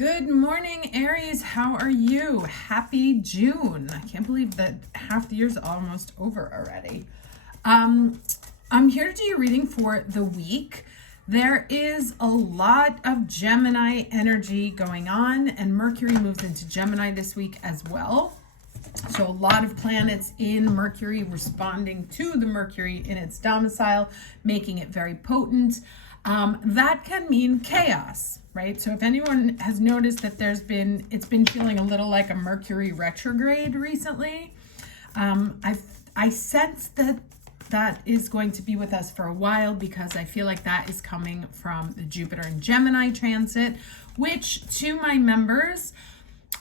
Good morning, Aries. How are you? Happy June. I can't believe that half the year's almost over already. I'm here to do your reading for the week. There is a lot of Gemini energy going on, and Mercury moves into Gemini this week as well. So a lot of planets in Mercury responding to the Mercury in its domicile, making it very potent. That can mean chaos, right? So if anyone has noticed that it's been feeling a little like a Mercury retrograde recently, I sense that is going to be with us for a while, because I feel like that is coming from the Jupiter and Gemini transit, which, to my members,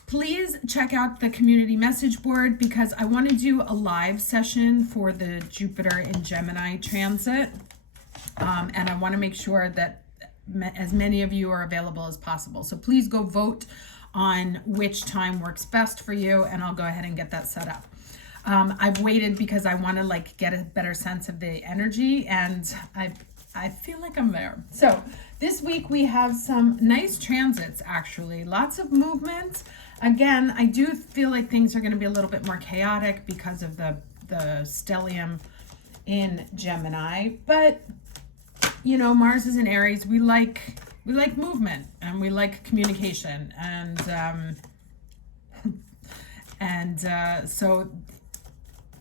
please check out the community message board, because I want to do a live session for the Jupiter and Gemini transit. And I want to make sure that as many of you are available as possible. So please go vote on which time works best for you, and I'll go ahead and get that set up. I've waited because I want to get a better sense of the energy, and I feel like I'm there. So this week we have some nice transits, actually. Lots of movement. Again, I do feel like things are going to be a little bit more chaotic because of the stellium in Gemini, but Mars is in Aries. We like movement, and we like communication, and so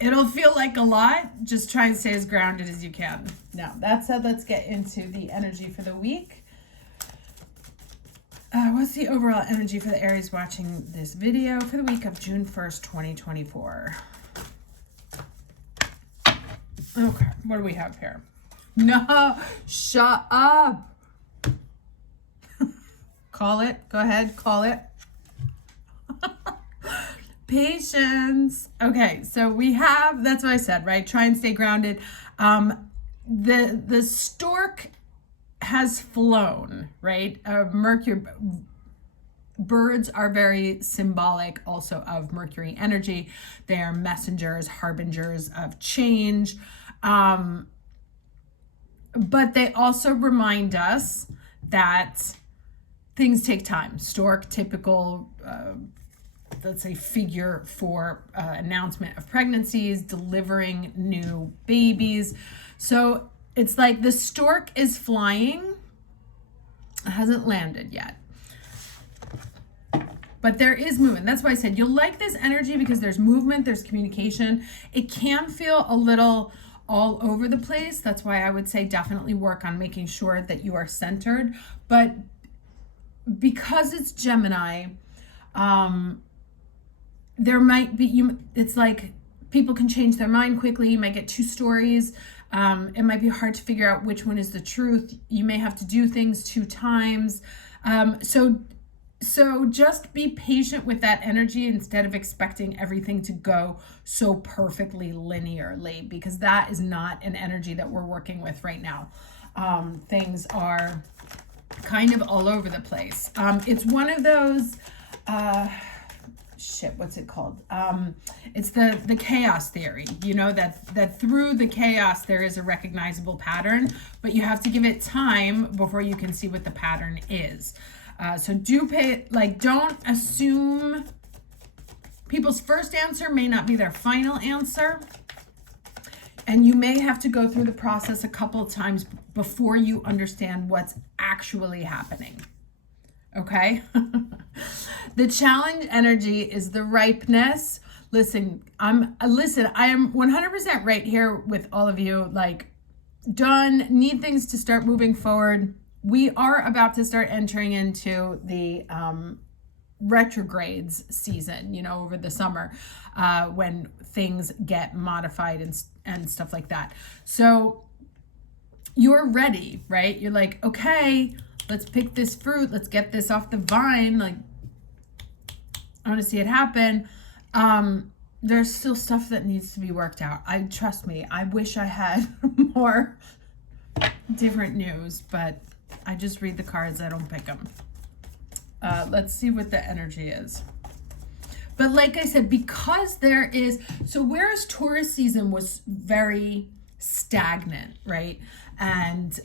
it'll feel like a lot. Just try and stay as grounded as you can. Now, that said, let's get into the energy for the week. What's the overall energy for the Aries watching this video for the week of June 1st, 2024? Okay, what do we have here? No, shut up. Call it. Go ahead, call it. Patience. Okay, so we have, that's what I said, right? Try and stay grounded. The stork has flown, right? Mercury. Birds are very symbolic also of Mercury energy. They are messengers, harbingers of change. But they also remind us that things take time. Stork, typical, let's say, figure for announcement of pregnancies, delivering new babies. So it's like the stork is flying, hasn't landed yet. But there is movement. That's why I said you'll like this energy, because there's movement, there's communication. It can feel a little all over the place. That's why I would say definitely work on making sure that you are centered. But because it's Gemini, there might be, it's like people can change their mind quickly. You might get two stories. It might be hard to figure out which one is the truth. You may have to do things two times. So just be patient with that energy instead of expecting everything to go so perfectly linearly, because that is not an energy that we're working with right now. Things are kind of all over the place. It's one of those, what's it called? It's the chaos theory, that through the chaos there is a recognizable pattern, but you have to give it time before you can see what the pattern is. So don't assume people's first answer may not be their final answer. And you may have to go through the process a couple of times before you understand what's actually happening. Okay? The challenge energy is the ripeness. Listen, I am 100% right here with all of you. Done, need things to start moving forward. We are about to start entering into the retrogrades season, over the summer, when things get modified and stuff like that. So you're ready, right? You're like, okay, let's pick this fruit. Let's get this off the vine. I want to see it happen. There's still stuff that needs to be worked out. Trust me, I wish I had more different news, but I just read the cards. I don't pick them. Let's see what the energy is. But like I said, because whereas Taurus season was very stagnant, right? And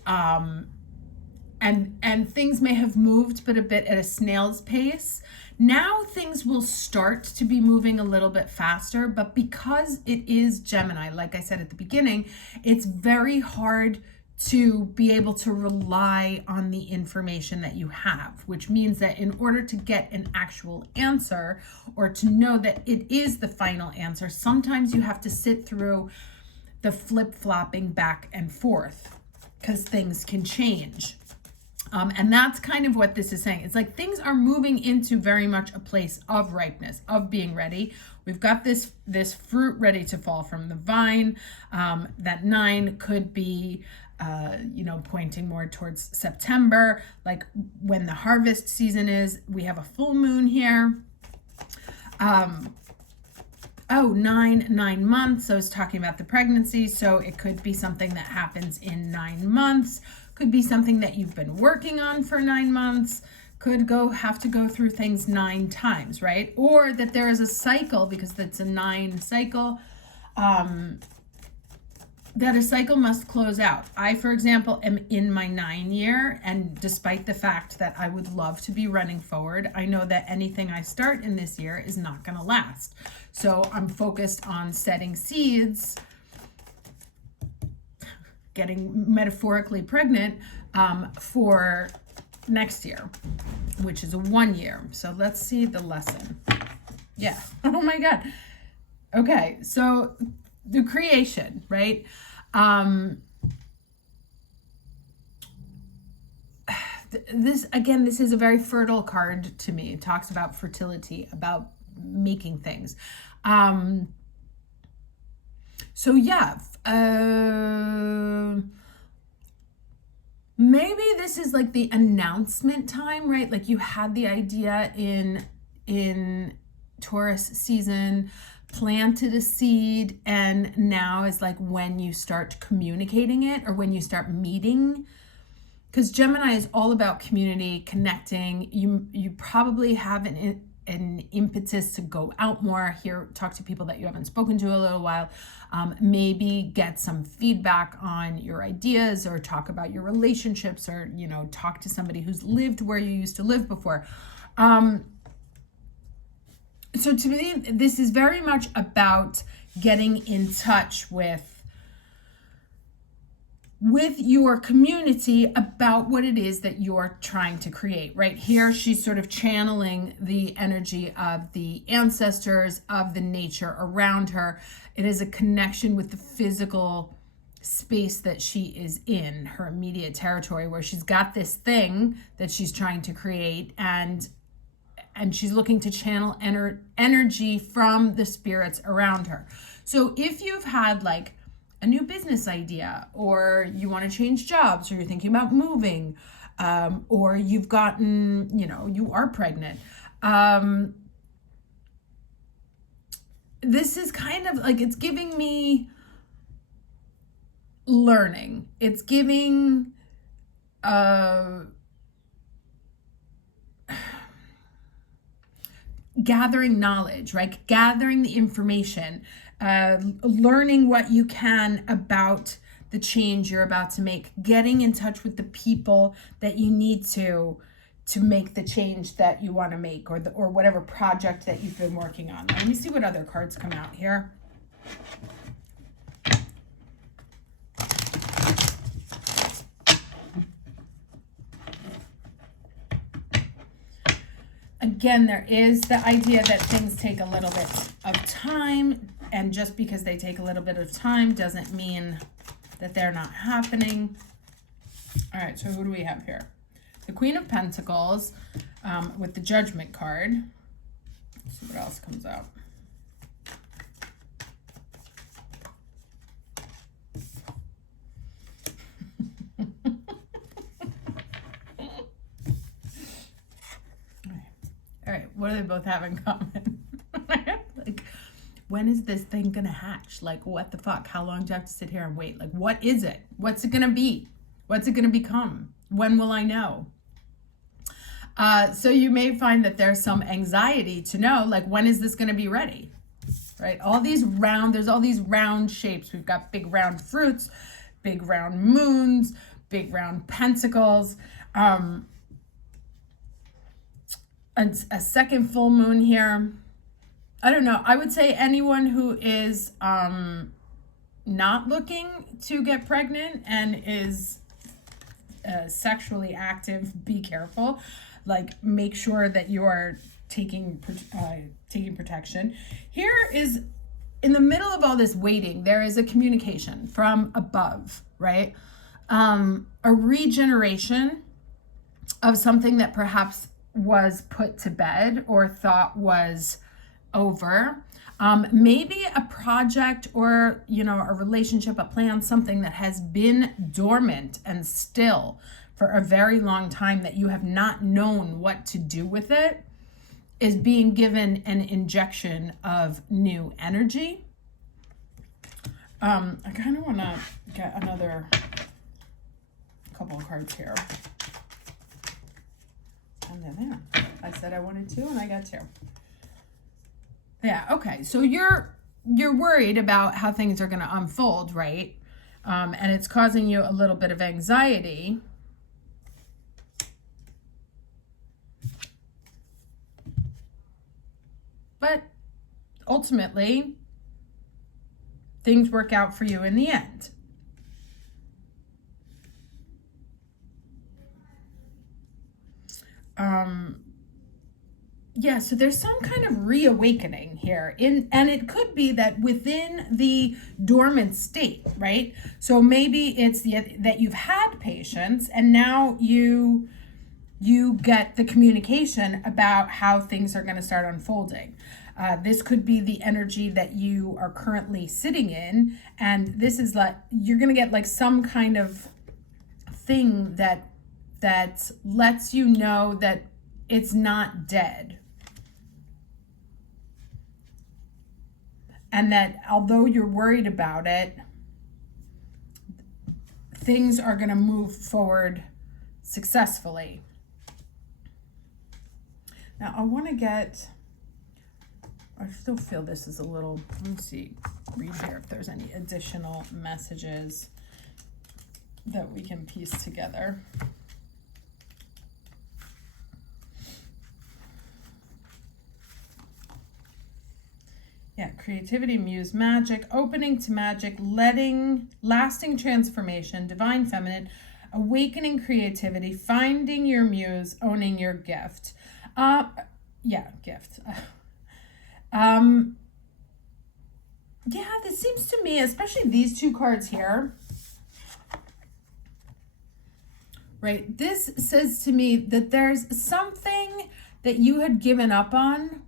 and things may have moved, but a bit at a snail's pace. Now things will start to be moving a little bit faster, but because it is Gemini, like I said at the beginning, it's very hard to be able to rely on the information that you have, which means that in order to get an actual answer or to know that it is the final answer, sometimes you have to sit through the flip-flopping back and forth because things can change. And that's kind of what this is saying. It's like things are moving into very much a place of ripeness, of being ready. We've got this fruit ready to fall from the vine. That 9 could be, pointing more towards September, like when the harvest season is. We have a full moon here. 9 months. So I was talking about the pregnancy. So it could be something that happens in 9 months. Could be something that you've been working on for 9 months. Could have to go through things 9 times, right? Or that there is a cycle, because that's a 9 cycle, that a cycle must close out. I, for example, am in my 9 year, and despite the fact that I would love to be running forward, I know that anything I start in this year is not going to last. So I'm focused on setting seeds, getting metaphorically pregnant for next year, which is a 1 year. So let's see the lesson. Yeah. Oh my God. Okay. So the creation, right? This is a very fertile card to me. It talks about fertility, about making things. Maybe this is like the announcement time, right? Like you had the idea in Taurus season, planted a seed, and now is like when you start communicating it, or when you start meeting. Because Gemini is all about community, connecting. You probably have an impetus to go out more, talk to people that you haven't spoken to in a little while, maybe get some feedback on your ideas, or talk about your relationships, or talk to somebody who's lived where you used to live before. So to me, this is very much about getting in touch with your community about what it is that you're trying to create. Right here, she's sort of channeling the energy of the ancestors, of the nature around her. It is a connection with the physical space that she is in, her immediate territory, where she's got this thing that she's trying to create, and she's looking to channel energy from the spirits around her. So if you've had like a new business idea, or you want to change jobs, or you're thinking about moving, or you've gotten, you are pregnant. This is kind of like, it's giving me learning. It's giving, gathering knowledge, right? Gathering the information, learning what you can about the change you're about to make, getting in touch with the people that you need to make the change that you want to make, or whatever project that you've been working on. Let me see what other cards come out here. Again, there is the idea that things take a little bit of time, and just because they take a little bit of time doesn't mean that they're not happening. All right, so who do we have here? The Queen of Pentacles with the Judgment card. Let's see what else comes out. All right, what do they both have in common? Like, when is this thing gonna hatch? Like, what the fuck? How long do I have to sit here and wait? Like, what is it? What's it gonna be? What's it gonna become? When will I know? So you may find that there's some anxiety to know, like, when is this gonna be ready? Right? There's all these round shapes. We've got big round fruits, big round moons, big round pentacles. Um, a second full moon here. I don't know. I would say anyone who is not looking to get pregnant and is sexually active, be careful. Like, make sure that you are taking protection. Here is, in the middle of all this waiting, there is a communication from above, right? A regeneration of something that perhaps was put to bed or thought was over. Maybe a project or, a relationship, a plan, something that has been dormant and still for a very long time that you have not known what to do with it is being given an injection of new energy. I kind of want to get another couple of cards here. And then there. I said I wanted two and I got two. Yeah, okay. So you're worried about how things are going to unfold, right? And it's causing you a little bit of anxiety. But ultimately, things work out for you in the end. Yeah, so there's some kind of reawakening here, and it could be that within the dormant state, right? So maybe it's that you've had patience, and now you get the communication about how things are going to start unfolding. This could be the energy that you are currently sitting in, and this is like you're going to get like some kind of thing that lets you know that it's not dead. And that although you're worried about it, things are going to move forward successfully. Now, I want to get, I still feel this is a little, let me see, read here if there's any additional messages that we can piece together. Yeah, creativity, muse, magic, opening to magic, lasting transformation, divine feminine, awakening creativity, finding your muse, owning your gift. Gift. This seems to me, especially these two cards here, right? This says to me that there's something that you had given up on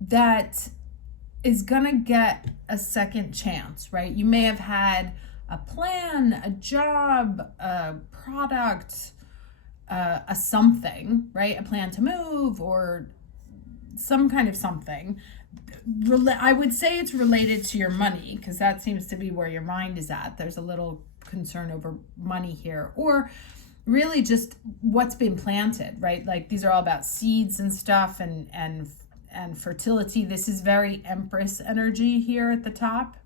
that is going to get a second chance, right? You may have had a plan, a job, a product, a something, right? A plan to move or some kind of something. I would say it's related to your money because that seems to be where your mind is at. There's a little concern over money here, or really just what's been planted, right? Like these are all about seeds and stuff and fertility. This is very Empress energy here at the top.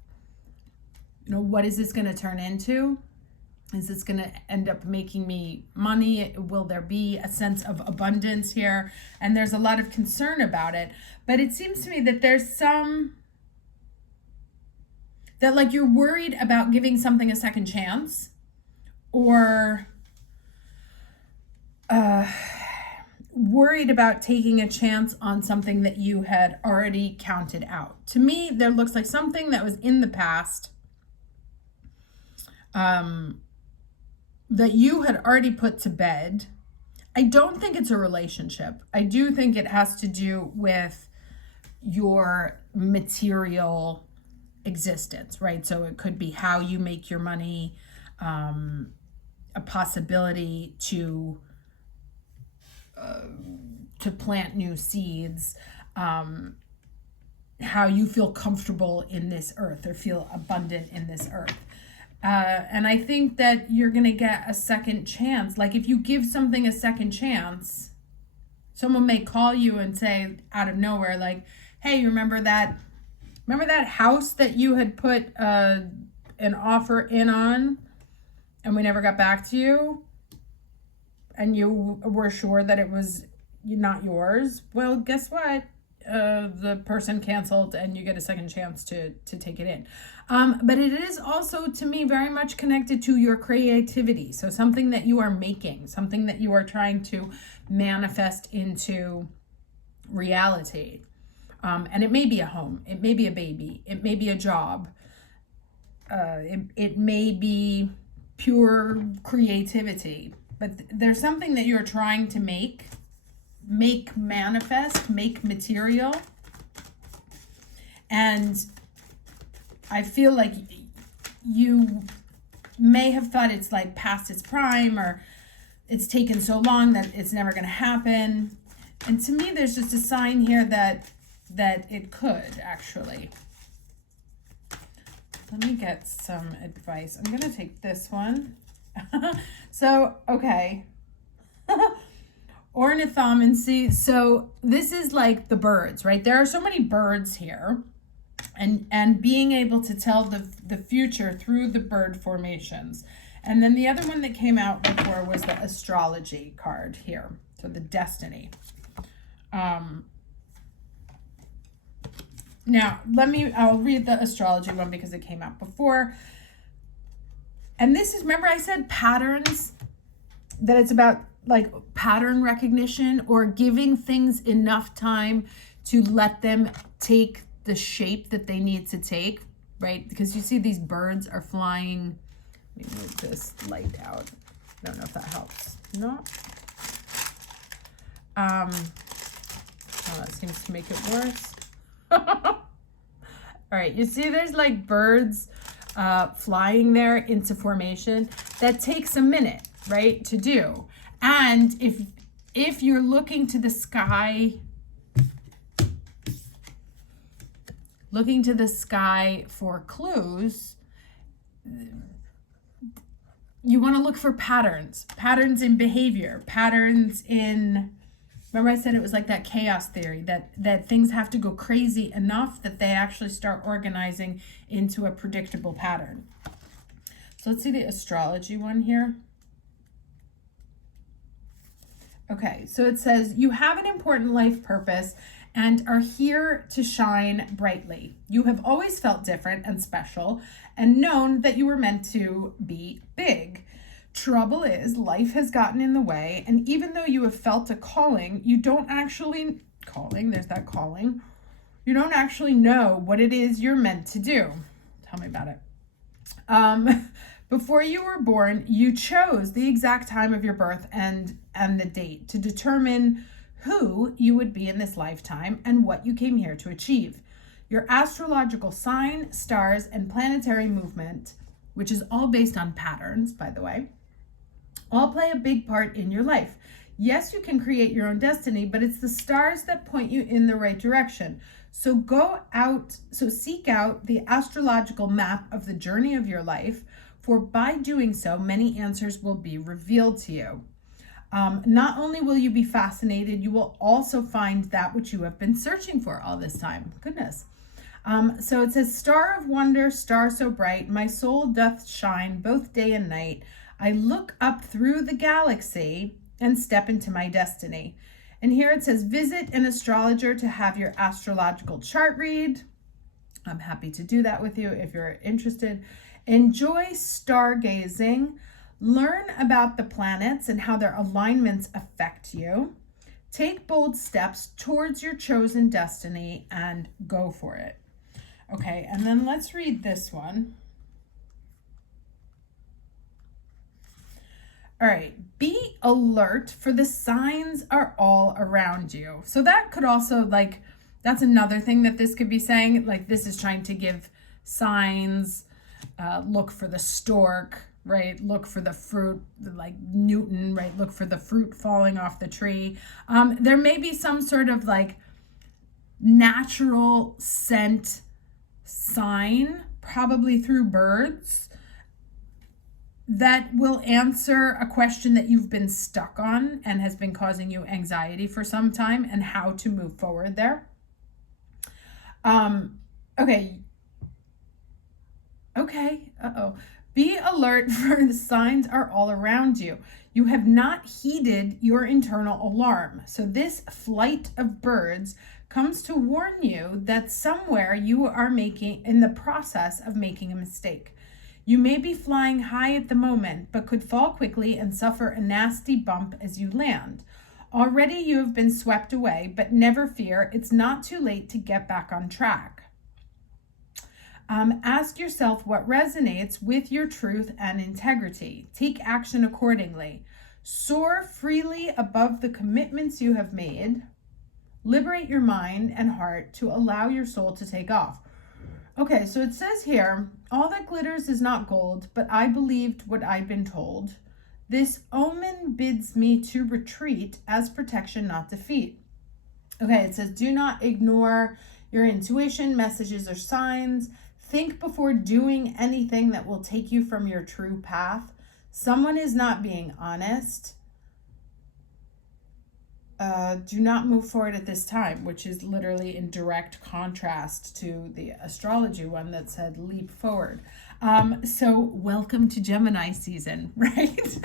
What is this going to turn into? Is this going to end up making me money? Will there be a sense of abundance here? And there's a lot of concern about it. But it seems to me that there's that like you're worried about giving something a second chance, or worried about taking a chance on something that you had already counted out. To me, there looks like something that was in the past that you had already put to bed. I don't think it's a relationship. I do think it has to do with your material existence, right? So it could be how you make your money, a possibility to plant new seeds, how you feel comfortable in this earth or feel abundant in this earth. And I think that you're going to get a second chance. Like if you give something a second chance, someone may call you and say out of nowhere, like, hey, remember that house that you had put an offer in on? and we never got back to you, and you were sure that it was not yours, well, guess what? The person canceled and you get a second chance to take it in. But it is also, to me, very much connected to your creativity. So something that you are making, something that you are trying to manifest into reality. And it may be a home, it may be a baby, it may be a job, it may be pure creativity, but there's something that you're trying to make manifest, make material. And I feel like you may have thought it's like past its prime, or it's taken so long that it's never going to happen. And to me, there's just a sign here that it could actually. Let me get some advice. I'm going to take this one. So, okay. Ornithopsis. So this is like the birds, right? There are so many birds here, and being able to tell the future through the bird formations. And then the other one that came out before was the astrology card here. So the destiny. Now, I'll read the astrology one because it came out before. And this is, remember I said patterns, that it's about like pattern recognition, or giving things enough time to let them take the shape that they need to take, right? Because you see these birds are flying. Let me move this light out. I don't know if that helps. No. Oh, that seems to make it worse. All right, you see there's like birds flying there into formation. That takes a minute, right, to do. And if you're looking to the sky, for clues, you want to look for patterns in behavior, patterns in, remember I said it was like that chaos theory, that things have to go crazy enough that they actually start organizing into a predictable pattern. So let's see the astrology one here. Okay, so it says, you have an important life purpose and are here to shine brightly. You have always felt different and special and known that you were meant to be big. Trouble is, life has gotten in the way, and even though you have felt a calling, you don't actually, there's that calling, you don't actually know what it is you're meant to do. Tell me about it. Before you were born, you chose the exact time of your birth and the date to determine who you would be in this lifetime and what you came here to achieve. Your astrological sign, stars, and planetary movement, which is all based on patterns, by the way, all play a big part in your life. Yes, you can create your own destiny, but it's the stars that point you in the right direction. So seek out the astrological map of the journey of your life, for by doing so, many answers will be revealed to you. Not only will you be fascinated, you will also find that which you have been searching for all this time. Goodness. So it says, star of wonder, star so bright, my soul doth shine both day and night. I look up through the galaxy and step into my destiny. And here it says, visit an astrologer to have your astrological chart read. I'm happy to do that with you if you're interested. Enjoy stargazing. Learn about the planets and how their alignments affect you. Take bold steps towards your chosen destiny and go for it. Okay, and then let's read this one. All right, be alert, for the signs are all around you. So that could also, like, that's another thing that this could be saying. Like, this is trying to give signs. Look for the stork, right? Look for the fruit, like Newton, right? Look for the fruit falling off the tree. There may be some sort of like natural scent sign, probably through birds, that will answer a question that you've been stuck on and has been causing you anxiety for some time, and how to move forward there. Okay. Be alert, for the signs are all around you. You have not heeded your internal alarm. So this flight of birds comes to warn you that somewhere you are in the process of making a mistake. You may be flying high at the moment, but could fall quickly and suffer a nasty bump as you land. Already you have been swept away, but never fear, it's not too late to get back on track. Ask yourself what resonates with your truth and integrity. Take action accordingly. Soar freely above the commitments you have made. Liberate your mind and heart to allow your soul to take off. Okay, so it says here, all that glitters is not gold, but I believed what I'd been told. This omen bids me to retreat as protection, not defeat. Okay, it says, do not ignore your intuition, messages, or signs. Think before doing anything that will take you from your true path. Someone is not being honest. Do not move forward at this time, which is literally in direct contrast to the astrology one that said leap forward. So welcome to Gemini season, right?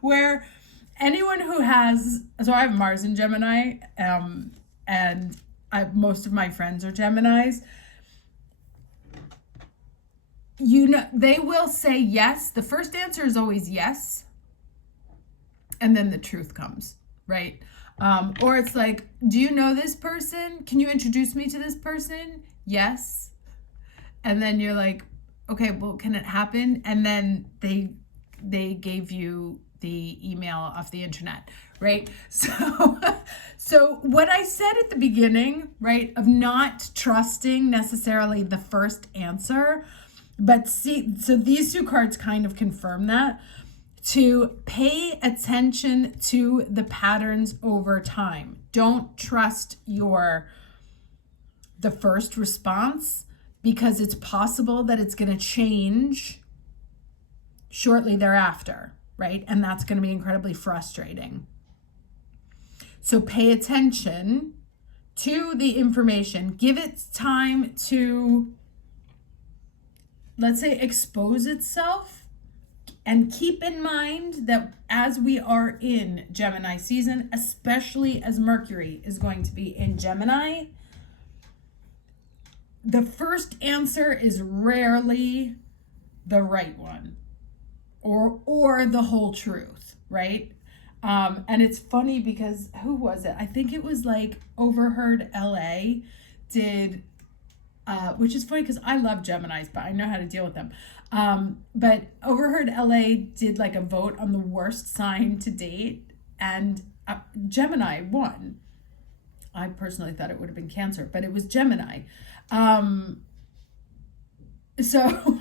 Where anyone who has, so I have Mars in Gemini, and most of my friends are Geminis. You know, they will say yes. The first answer is always yes. And then the truth comes, right? Or it's like, do you know this person? Can you introduce me to this person? Yes. And then you're like, okay, well, can it happen? And then they gave you the email off the internet, right? So what I said at the beginning, right, of not trusting necessarily the first answer, but see, so these two cards kind of confirm that, to pay attention to the patterns over time. Don't trust the first response, because it's possible that it's going to change shortly thereafter, right? And that's going to be incredibly frustrating. So pay attention to the information. Give it time to, let's say, expose itself. And keep in mind that as we are in Gemini season, especially as Mercury is going to be in Gemini, the first answer is rarely the right one or the whole truth, right? And it's funny because who was it? I think it was like Overheard LA did, which is funny because I love Geminis, but I know how to deal with them. But Overheard LA did like a vote on the worst sign to date, and Gemini won. I personally thought it would have been Cancer, but it was Gemini. So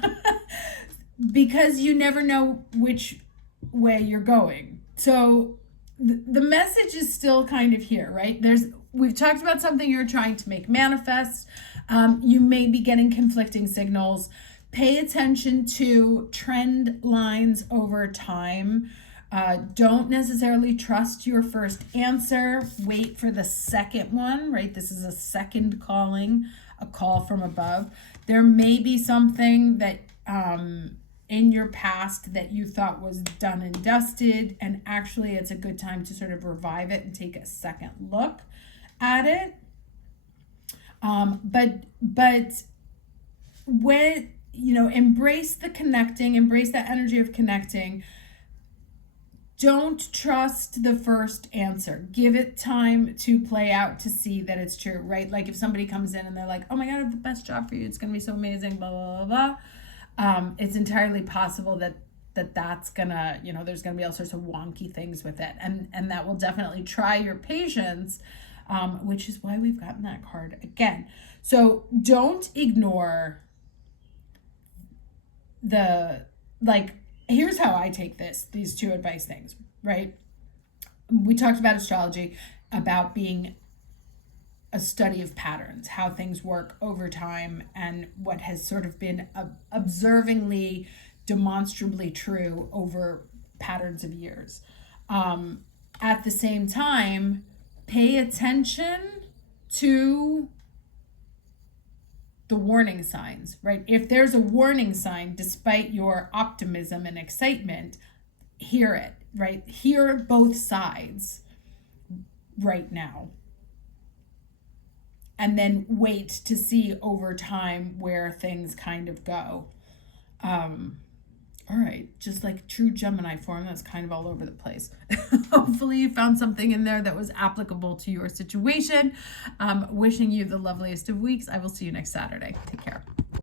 because you never know which way you're going. So the message is still kind of here, right? We've talked about something you're trying to make manifest. You may be getting conflicting signals. Pay attention to trend lines over time. Don't necessarily trust your first answer. Wait for the second one, right? This is a second calling, a call from above. There may be something that in your past that you thought was done and dusted, and actually it's a good time to sort of revive it and take a second look at it. But when, embrace the connecting, embrace that energy of connecting. Don't trust the first answer. Give it time to play out to see that it's true, right? Like if somebody comes in and they're like, oh my God, I have the best job for you. It's going to be so amazing, blah, blah, blah, blah. It's entirely possible that's going to, there's going to be all sorts of wonky things with it. And that will definitely try your patience, which is why we've gotten that card again. So don't ignore here's how I take these two advice things, right? We talked about astrology, about being a study of patterns, how things work over time, and what has sort of been observingly, demonstrably true over patterns of years. At the same time, pay attention to the warning signs, right? If there's a warning sign, despite your optimism and excitement, hear it, right? Hear both sides right now. And then wait to see over time where things kind of go. All right, just like true Gemini form, that's kind of all over the place. Hopefully you found something in there that was applicable to your situation. Wishing you the loveliest of weeks. I will see you next Saturday. Take care.